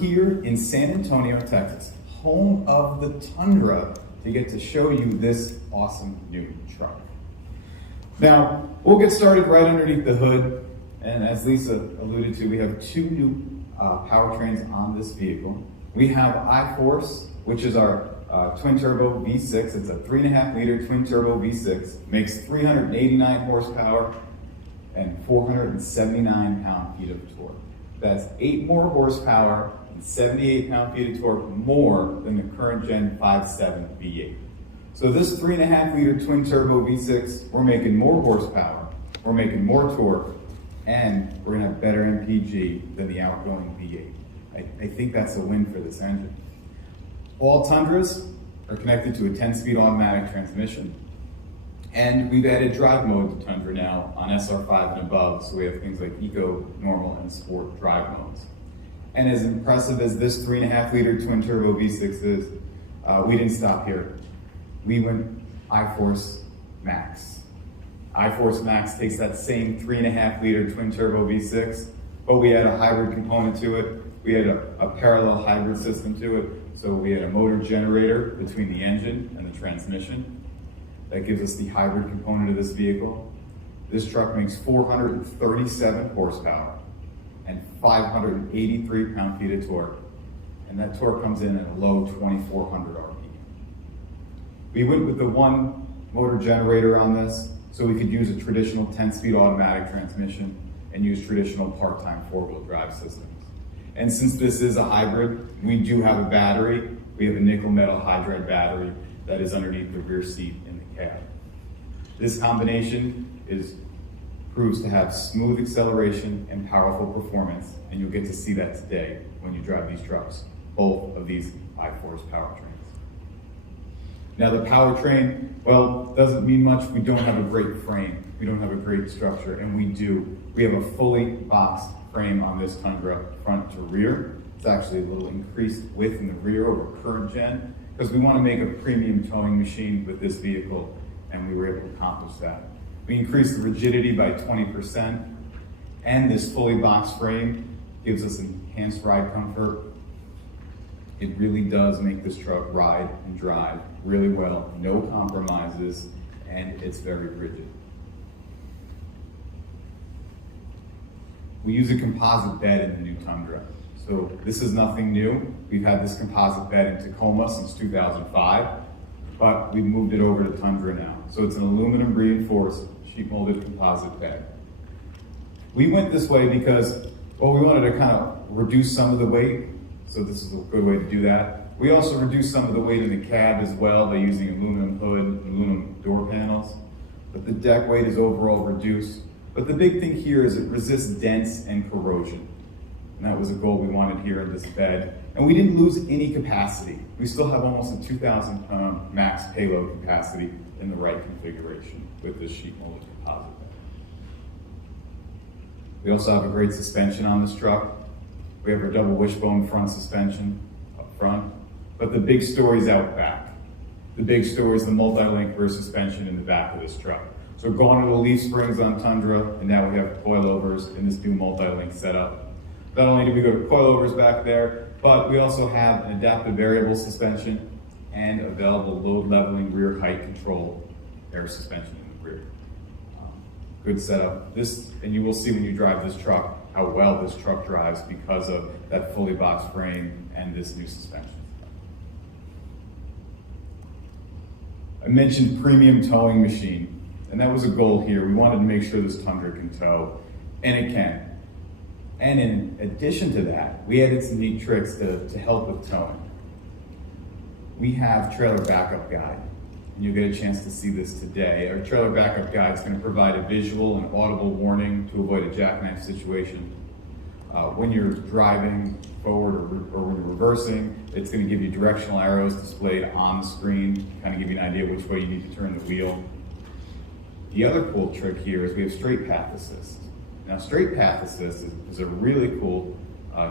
here in San Antonio, Texas, home of the Tundra, to get to show you this awesome new truck. Now, we'll get started right underneath the hood, and as Lisa alluded to, we have two new powertrains on this vehicle. We have iForce, which is our twin turbo V6. It's a 3.5 liter twin turbo V6, makes 389 horsepower and 479 pound-feet of torque. That's 8 more horsepower and 78 pound-feet of torque more than the current gen 5.7 V8. So this 3.5 liter twin turbo V6, we're making more horsepower, we're making more torque, and we're gonna have better MPG than the outgoing V8. I think that's a win for this engine. All Tundras are connected to a 10-speed automatic transmission, and we've added drive mode to Tundra now on SR5 and above, so we have things like Eco, Normal, and Sport drive modes. And as impressive as this 3.5 liter twin turbo V6 is, we didn't stop here. We went iForce Max. iForce Max takes that same 3.5 liter twin turbo V6, but we add a hybrid component to it. We had a parallel hybrid system to it. So we had a motor generator between the engine and the transmission. That gives us the hybrid component of this vehicle. This truck makes 437 horsepower and 583 pound-feet of torque. And that torque comes in at a low 2,400 RPM. We went with the one motor generator on this, so we could use a traditional 10-speed automatic transmission and use traditional part-time four-wheel drive systems. And since this is a hybrid, we do have a battery. We have a nickel metal hydride battery that is underneath the rear seat in the cab. This combination proves to have smooth acceleration and powerful performance, and you'll get to see that today when you drive these trucks, both of these iForce powertrains. Now the powertrain, well, doesn't mean much. We don't have a great frame. We don't have a great structure, and we do. We have a fully boxed frame on this Tundra, front to rear. It's actually a little increased width in the rear over current gen, because we want to make a premium towing machine with this vehicle, and we were able to accomplish that. We increased the rigidity by 20%, and this fully boxed frame gives us enhanced ride comfort. It really does make this truck ride and drive really well, no compromises, and it's very rigid. We use a composite bed in the new Tundra. So this is nothing new. We've had this composite bed in Tacoma since 2005, but we've moved it over to Tundra now. So it's an aluminum reinforced sheet molded composite bed. We went this way because, well, we wanted to kind of reduce some of the weight. So this is a good way to do that. We also reduced some of the weight in the cab as well by using aluminum hood, aluminum door panels. But the deck weight is overall reduced. But the big thing here is it resists dents and corrosion. And that was a goal we wanted here in this bed. And we didn't lose any capacity. We still have almost a 2,000 pound max payload capacity in the right configuration with this sheet molded composite bed. We also have a great suspension on this truck. We have our double wishbone front suspension up front. But the big story is out back. The big story is the multi-link rear suspension in the back of this truck. So gone are the leaf springs on Tundra, and now we have coilovers in this new multi-link setup. Not only do we go to coilovers back there, but we also have an adaptive variable suspension and available load leveling rear height control air suspension in the rear. Good setup. And you will see when you drive this truck how well this truck drives because of that fully boxed frame and this new suspension. I mentioned premium towing machine. And that was a goal here. We wanted to make sure this Tundra can tow, and it can. And in addition to that, we added some neat tricks to help with towing. We have trailer backup guide, and you'll get a chance to see this today. Our trailer backup guide is going to provide a visual and audible warning to avoid a jackknife situation. When you're driving forward or when you're reversing, it's going to give you directional arrows displayed on the screen, kind of give you an idea which way you need to turn the wheel. The other cool trick here is we have straight path assist. Now, straight path assist is a really cool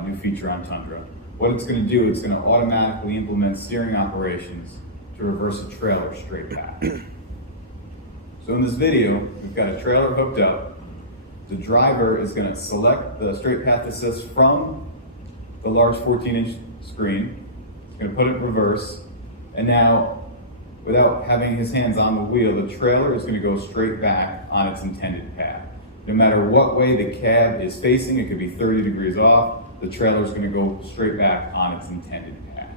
new feature on Tundra. What it's going to do, it's going to automatically implement steering operations to reverse a trailer straight path. So in this video, we've got a trailer hooked up. The driver is going to select the straight path assist from the large 14-inch screen. He's going to put it in reverse. And now, without having his hands on the wheel, the trailer is going to go straight back on its intended path. No matter what way the cab is facing, it could be 30 degrees off, the trailer is going to go straight back on its intended path.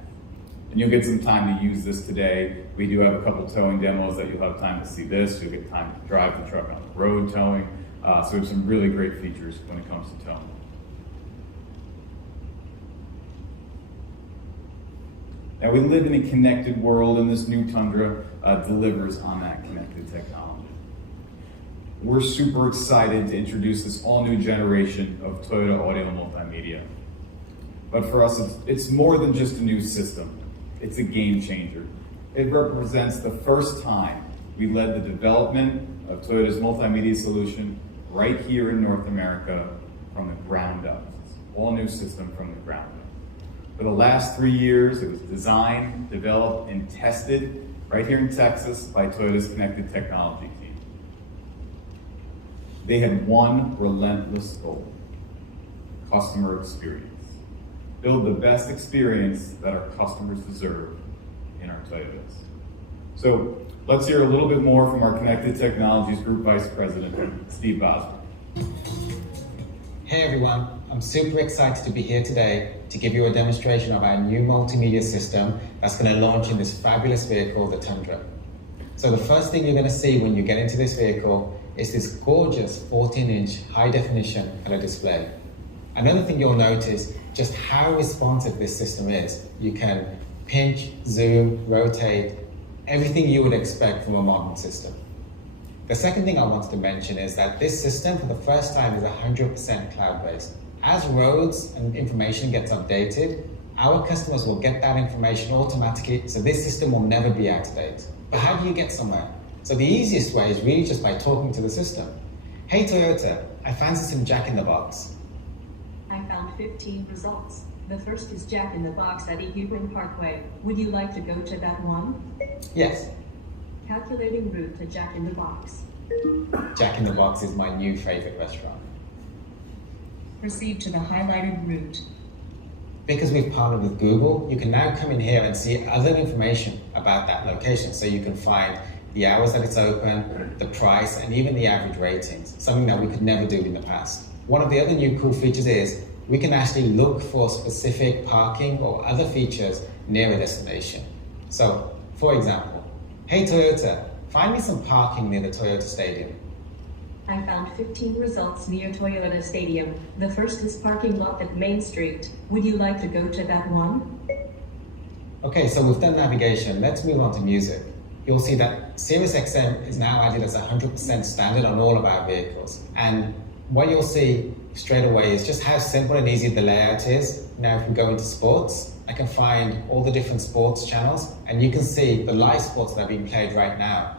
And you'll get some time to use this today. We do have a couple towing demos that you'll have time to see this. You'll get time to drive the truck on the road towing. So there's some really great features when it comes to towing. Now we live in a connected world, and this new Tundra delivers on that connected technology. We're super excited to introduce this all-new generation of Toyota audio multimedia. But for us, it's more than just a new system. It's a game changer. It represents the first time we led the development of Toyota's multimedia solution right here in North America from the ground up. It's an all-new system from the ground up. For the last 3 years, it was designed, developed, and tested right here in Texas by Toyota's Connected Technology team. They had one relentless goal: customer experience. Build the best experience that our customers deserve in our Toyotas. So let's hear a little bit more from our Connected Technologies Group Vice President, Steve Bosworth. Hey everyone, I'm super excited to be here today to give you a demonstration of our new multimedia system that's going to launch in this fabulous vehicle, the Tundra. So the first thing you're going to see when you get into this vehicle is this gorgeous 14-inch high-definition color display. Another thing you'll notice just how responsive this system is. You can pinch, zoom, rotate, everything you would expect from a modern system. The second thing I wanted to mention is that this system for the first time is 100% cloud-based. As roads and information gets updated, our customers will get that information automatically, so this system will never be out of date. But how do you get somewhere? So the easiest way is really just by talking to the system. Hey Toyota, I fancy some Jack in the Box. I found 15 results. The first is Jack in the Box at Eugene Parkway. Would you like to go to that one? Yes. Calculating route to Jack in the Box. Jack in the Box is my new favorite restaurant. Proceed to the highlighted route. Because we've partnered with Google, you can now come in here and see other information about that location. So you can find the hours that it's open, the price, and even the average ratings, something that we could never do in the past. One of the other new cool features is we can actually look for specific parking or other features near a destination. So, for example, hey Toyota, find me some parking near the Toyota Stadium. I found 15 results near Toyota Stadium. The first is parking lot at Main Street. Would you like to go to that one? Okay, so we've done navigation. Let's move on to music. You'll see that SiriusXM is now added as 100% standard on all of our vehicles. And what you'll see straight away is just how simple and easy the layout is. Now if we go into sports, I can find all the different sports channels, and you can see the live sports that are being played right now.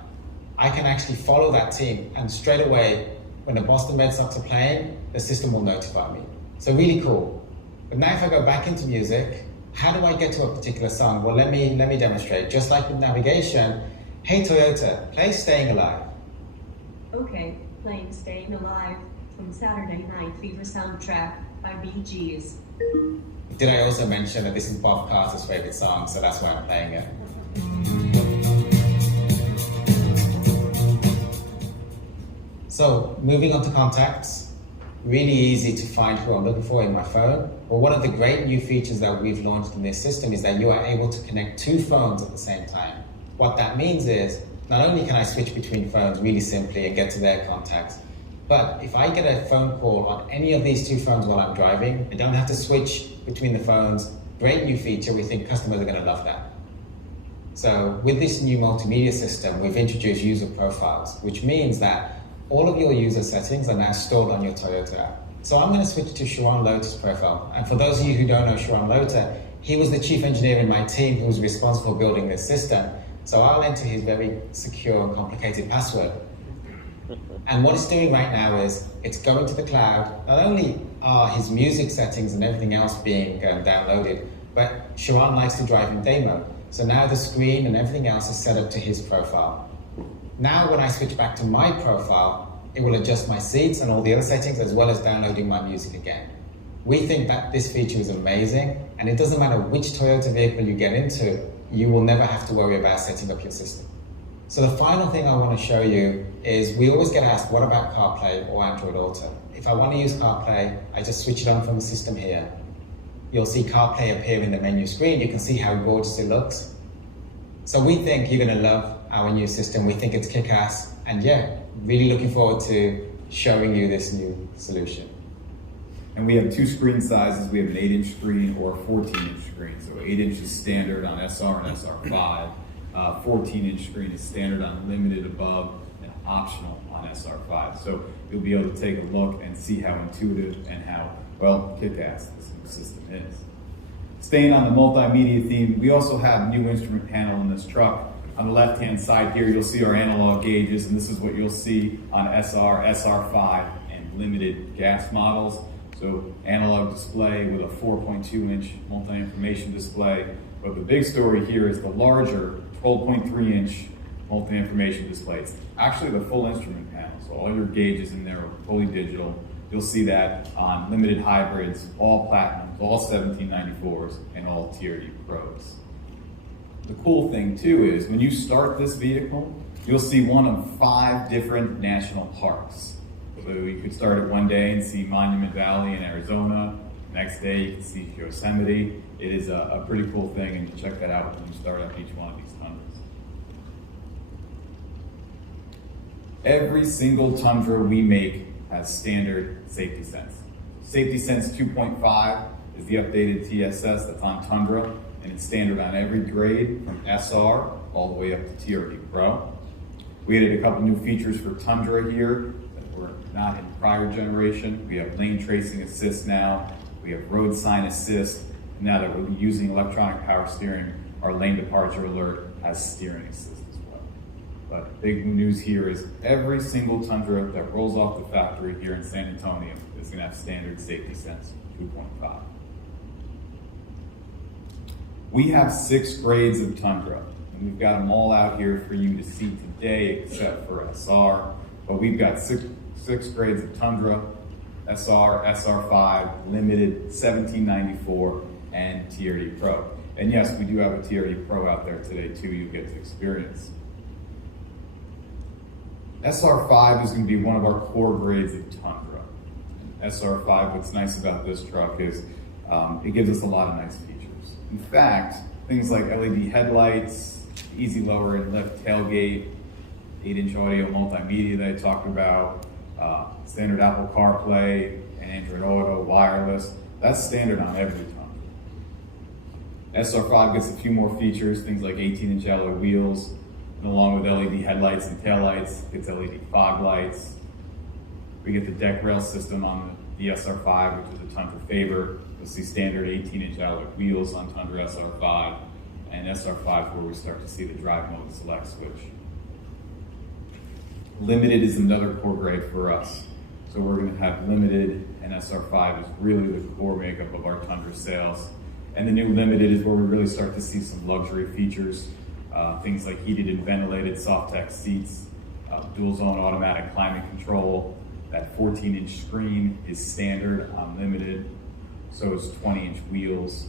I can actually follow that team, and straight away, when the Boston Red Sox are playing, the system will notify me. So really cool. But now if I go back into music, how do I get to a particular song? Well, let me demonstrate. Just like with navigation, hey Toyota, play Staying Alive. Okay, playing Staying Alive from Saturday Night Fever soundtrack by Bee Gees. Did I also mention that this is Bob Carter's favorite song, so that's why I'm playing it. So, moving on to contacts, really easy to find who I'm looking for in my phone. Well, one of the great new features that we've launched in this system is that you are able to connect two phones at the same time. What that means is, not only can I switch between phones really simply and get to their contacts, but if I get a phone call on any of these two phones while I'm driving, I don't have to switch between the phones. Great new feature, we think customers are going to love that. So with this new multimedia system, we've introduced user profiles, which means that all of your user settings are now stored on your Toyota app. So I'm going to switch to Sharon Lota's profile. And for those of you who don't know Sharon Lota, he was the chief engineer in my team who was responsible for building this system. So I'll enter his very secure and complicated password. And what it's doing right now is it's going to the cloud. Not only are his music settings and everything else being downloaded, but Sharon likes to drive in day mode. So now the screen and everything else is set up to his profile. Now when I switch back to my profile, it will adjust my seats and all the other settings as well as downloading my music again. We think that this feature is amazing, and it doesn't matter which Toyota vehicle you get into, you will never have to worry about setting up your system. So the final thing I want to show you is we always get asked, what about CarPlay or Android Auto? If I want to use CarPlay, I just switch it on from the system here. You'll see CarPlay appear in the menu screen. You can see how gorgeous it looks. So we think you're going to love our new system. We think it's kick-ass, and yeah, really looking forward to showing you this new solution. And we have two screen sizes. We have an 8-inch screen or a 14-inch screen. So 8-inch is standard on SR and SR5. 14-inch screen is standard on Limited above and optional on SR5. So you'll be able to take a look and see how intuitive and how, well, kick-ass this new system is. Staying on the multimedia theme, we also have new instrument panel in this truck. On the left-hand side here, you'll see our analog gauges, and this is what you'll see on SR, SR5, and Limited gas models. So analog display with a 4.2-inch multi-information display. But the big story here is the larger 12.3-inch multi-information display. It's actually the full instrument panel, so all your gauges in there are fully digital. You'll see that on Limited hybrids, all Platinums, all 1794s, and all TRD Pros. The cool thing too is when you start this vehicle, you'll see one of 5 different national parks. So you could start it one day and see Monument Valley in Arizona. Next day you can see Yosemite. It is a pretty cool thing, and you check that out when you start up each one of these Tundras. Every single Tundra we make has standard safety sense. Safety Sense 2.5 is the updated TSS that's on Tundra, and it's standard on every grade from SR all the way up to TRD Pro. We added a couple new features for Tundra here that were not in prior generation. We have lane tracing assist now. We have road sign assist. Now that we're using electronic power steering, our lane departure alert has steering assist as well. But big news here is every single Tundra that rolls off the factory here in San Antonio is going to have standard Safety Sense 2.5. We have 6 grades of Tundra, and we've got them all out here for you to see today except for SR. But we've got six grades of Tundra: SR, SR5, Limited, 1794, and TRD Pro. And yes, we do have a TRD Pro out there today too you get to experience. SR5 is going to be one of our core grades of Tundra. SR5, what's nice about this truck is it gives us a lot of nice features. In fact, things like LED headlights, easy lower and lift tailgate, 8-inch audio multimedia that I talked about, standard Apple CarPlay and Android Auto, wireless, that's standard on every Tundra. SR5 gets a few more features, things like 18-inch alloy wheels, and along with LED headlights and taillights, gets LED fog lights. We get the deck rail system on the SR5, which is a Tundra favorite. You'll see standard 18-inch alloy wheels on Tundra SR5, and SR5 where we start to see the drive mode select switch. Limited is another core grade for us. So we're going to have Limited, and SR5 is really the core makeup of our Tundra sales. And the new Limited is where we really start to see some luxury features, things like heated and ventilated Softex seats, dual zone automatic climate control. That 14-inch screen is standard on Limited. So is 20-inch wheels,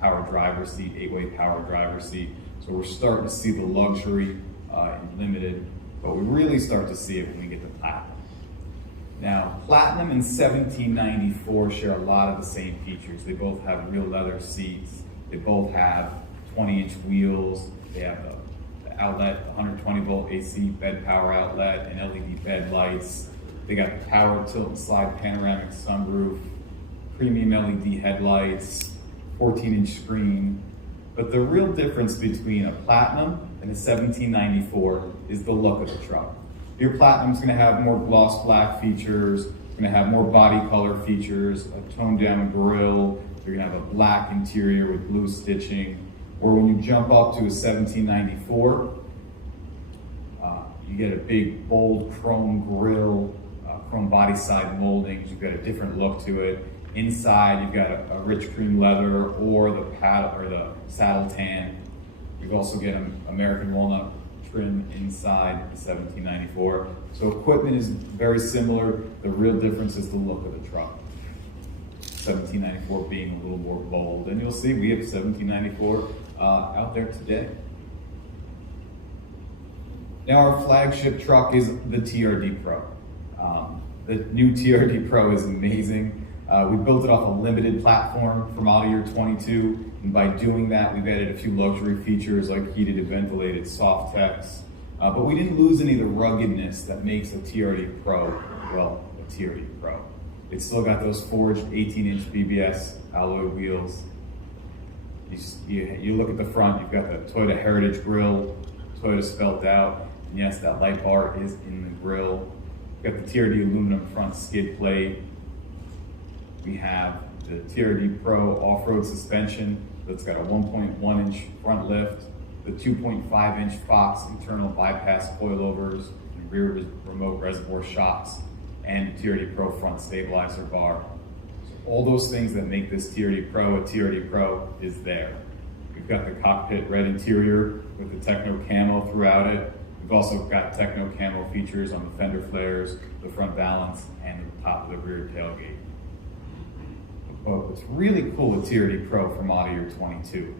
power driver seat, 8-way power driver seat. So we're starting to see the luxury in Limited, but we really start to see it when we get to Platinum. Now, Platinum and 1794 share a lot of the same features. They both have real leather seats. They both have 20-inch wheels. They have the outlet, 120-volt AC bed power outlet, and LED bed lights. They got the power tilt and slide panoramic sunroof, premium LED headlights, 14-inch screen. But the real difference between a Platinum and a 1794 is the look of the truck. Your Platinum's going to have more gloss black features, it's going to have more body color features, a toned down grille, you're going to have a black interior with blue stitching. Or when you jump up to a 1794, you get a big bold chrome grille, chrome body side moldings, you've got a different look to it. Inside, you've got a rich cream leather or the saddle tan. You've also got an American walnut trim inside the 1794. So equipment is very similar. The real difference is the look of the truck. 1794 being a little more bold. And you'll see we have 1794 out there today. Now our flagship truck is the TRD Pro. The new TRD Pro is amazing. We built it off a limited platform for model year 22, and by doing that, we've added a few luxury features like heated and ventilated soft techs, but we didn't lose any of the ruggedness that makes a TRD Pro, well, a TRD Pro. It's still got those forged 18-inch BBS alloy wheels. You look at the front, you've got the Toyota Heritage grille, Toyota spelled out, and yes, that light bar is in the grille. We've got the TRD aluminum front skid plate. We have the TRD Pro off-road suspension that's got a 1.1-inch front lift, the 2.5-inch Fox internal bypass coilovers, and rear remote reservoir shocks, and TRD Pro front stabilizer bar. So all those things that make this TRD Pro a TRD Pro is there. We've got the cockpit red interior with the Techno Camo throughout it. We've also got Techno Camo features on the fender flares, the front balance, and the top of the rear tailgate. But what's really cool with TRD Pro for model year 22,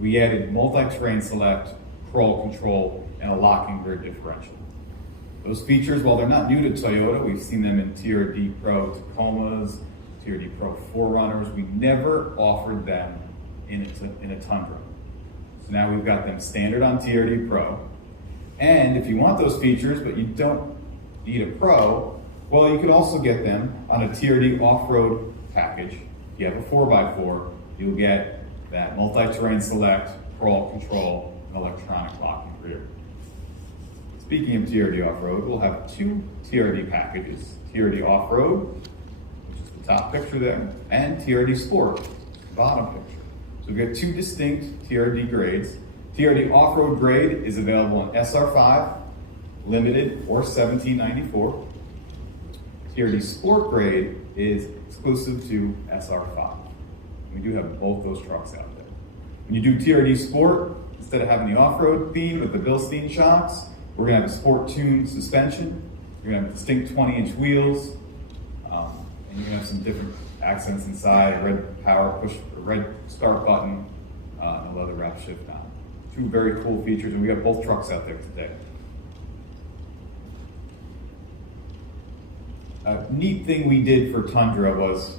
we added multi-terrain select, crawl control, and a locking rear differential. Those features, while they're not new to Toyota, we've seen them in TRD Pro Tacomas, TRD Pro 4Runners. We never offered them in a Tundra. So now we've got them standard on TRD Pro. And if you want those features, but you don't need a Pro, well, you can also get them on a TRD OffRoad package. If you have a 4x4, you'll get that multi-terrain select, crawl control, and electronic locking rear. Speaking of TRD Off-Road, we'll have two TRD packages, TRD Off-Road, which is the top picture there, and TRD Sport, the bottom picture. So we've got two distinct TRD grades. TRD Off-Road grade is available in SR5, Limited, or 1794. TRD Sport grade is exclusive to SR5. We do have both those trucks out there. When you do TRD Sport, instead of having the off-road theme with the Bilstein shocks, we're gonna have a sport tuned suspension. You're gonna have distinct 20-inch wheels, and you're gonna have some different accents inside, a red power push, a red start button, and a leather wrap shift knob. Two very cool features, and we got both trucks out there today. A neat thing we did for Tundra was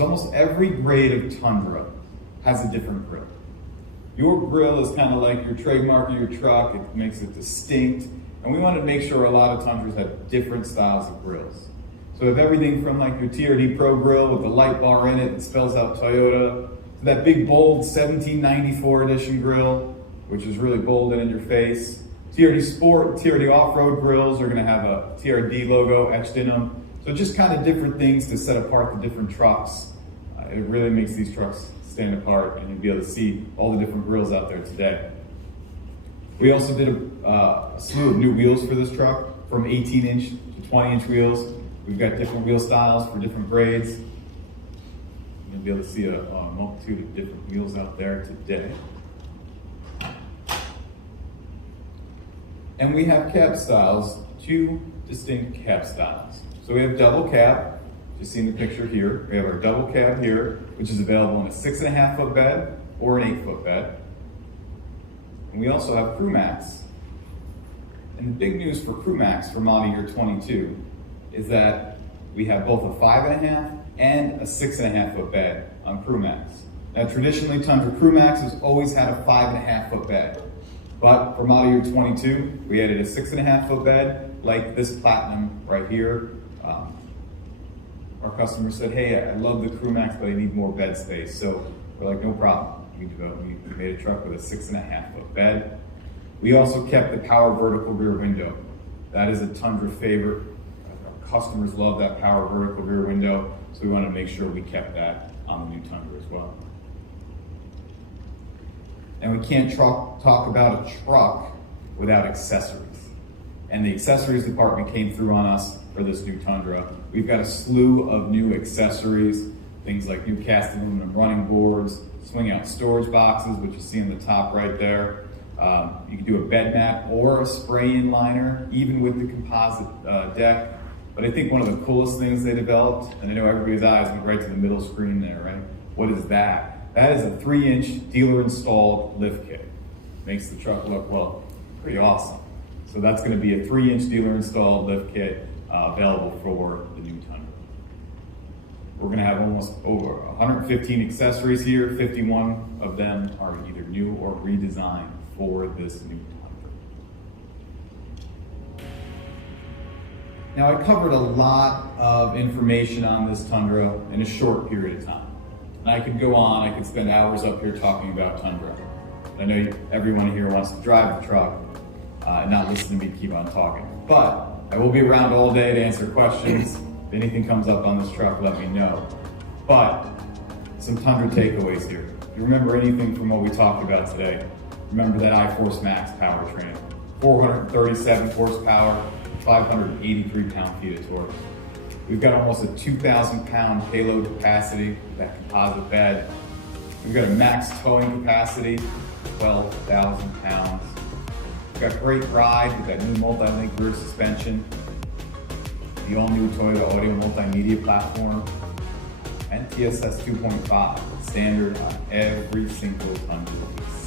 almost every grade of Tundra has a different grille. Your grille is kind of like your trademark of your truck. It makes it distinct. And we wanted to make sure a lot of Tundras have different styles of grills. So we have everything from like your TRD Pro grill with the light bar in it that spells out Toyota, to that big bold 1794 edition grill, which is really bold and in your face. TRD Sport, TRD Off-Road grills are gonna have a TRD logo etched in them. So just kind of different things to set apart the different trucks. It really makes these trucks stand apart, and you'll be able to see all the different grills out there today. We also did a slew of new wheels for this truck, from 18-inch to 20-inch wheels. We've got different wheel styles for different grades. You'll be able to see a multitude of different wheels out there today. And we have cab styles, two distinct cab styles. So we have double cab, you see in the picture here. We have our double cab here, which is available in a 6.5 foot bed or an 8 foot bed. And we also have Crew Max. And the big news for Crew Max for model year 22 is that we have both a 5.5 and a 6.5 foot bed on Crew Max. Now traditionally Tundra Crew Max has always had a 5.5 foot bed. But for model year 22, we added a 6.5 foot bed like this Platinum right here. Our customer said, hey, I love the Crew Max, but I need more bed space. So we're like, no problem. We made a truck with a 6.5 foot bed. We also kept the power vertical rear window. That is a Tundra favorite. Our customers love that power vertical rear window, so we wanted to make sure we kept that on the new Tundra as well. And we can't talk about a truck without accessories. And the accessories department came through on us for this new Tundra. We've got a slew of new accessories, things like new cast aluminum running boards, swing out storage boxes, which you see in the top right there. You can do a bed mat or a spray-in liner, even with the composite deck. But I think one of the coolest things they developed, and I know everybody's eyes went right to the middle screen there, right? What is that? That is a 3-inch dealer installed lift kit. Makes the truck look, well, pretty awesome. So that's gonna be a 3-inch dealer installed lift kit available for the new Tundra. We're gonna have almost over 115 accessories here. 51 of them are either new or redesigned for this new Tundra. Now, I covered a lot of information on this Tundra in a short period of time. And I could go on, I could spend hours up here talking about Tundra. I know everyone here wants to drive the truck and not listen to me keep on talking. But I will be around all day to answer questions. If anything comes up on this truck, let me know. But some Tundra takeaways here. If you remember anything from what we talked about today, remember that iForce Max powertrain. 437 horsepower, 583 pound-feet of torque. We've got almost a 2,000 pound payload capacity with that composite bed. We've got a max towing capacity, 12,000 pounds. We've got great ride with that new multi-link rear suspension, the all-new Toyota audio multimedia platform, and TSS 2.5, standard on every single Tundra piece.